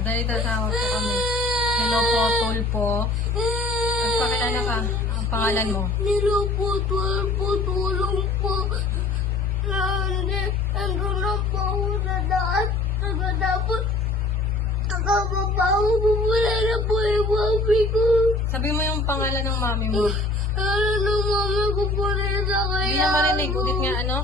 Dahil tatawag po kami. Hello po, Tulpo. Nagpakilala ka. Ang pangalan mo? Hello po, Tulpo. Tulong po. Nandun na po ako sa daan. Dapat nakababaho po. Wala na po yung mami ko. Sabi mo yung pangalan ng mami mo. Ano ng mami ko po rin sa Hindi kaya na marinig. Ulit nga ano?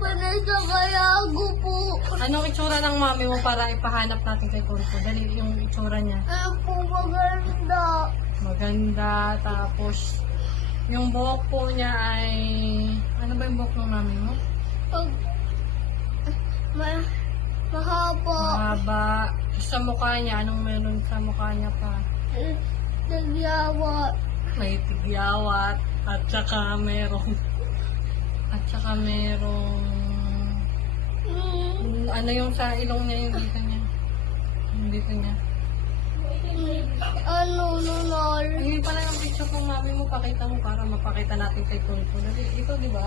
Vanessa Kayago po. Anong itsura ng mami mo para ipahanap natin kay Tulpo? Dali yung itsura niya. Ano po maganda. Maganda. Tapos, yung buhok po niya ay... Ano ba yung buhok ng mami mo? Mahaba. Mahaba. Sa mukha niya, anong meron sa mukha niya pa? Nagyawa. May tigyawat. At saka merong... Ano yung sa ilong niya, yung dito niya. Yung dito niya. Ano, nunol? Ayun pala yung picture ng mami mo, pakita mo para mapakita natin kay Tulpo. Ito, di ba?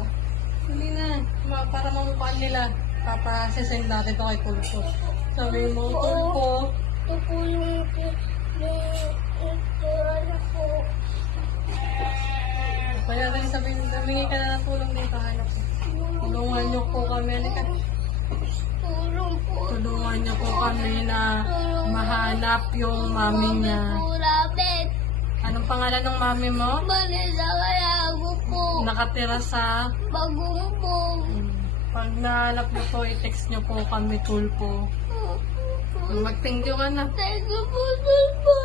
Hindi na. Para mamukhaan nila. Papasesend natin ito kay Tulpo. Sabi mo, Tulpo. Ito po yung tura na po. Kaya rin sabihin, humingi ka na ng tulong dito. Hanap. Tulungan niyo po kami. Tulong po. Tulungan niyo po kami na mahanap yung mami niya. Lapit. Anong pangalan ng mami mo? Vanessa Kayago po. Nakatira sa... Bagong po. Pag nahanap niyo po, i-text niyo po kami, Tulpo. Mag-thank you ka na. Thank you po, Tulpo.